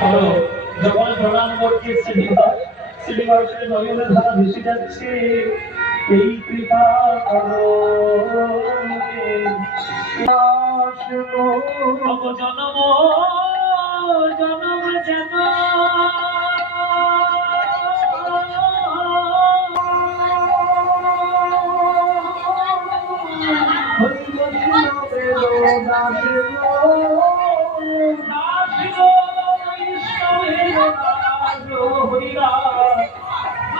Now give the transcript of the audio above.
করো যখন প্রণাম করছে শ্রীনিবাস শ্রীনিবাসের নয়নের ধারা ভেসে যাচ্ছে এই কৃপা করো জনম জনম যেন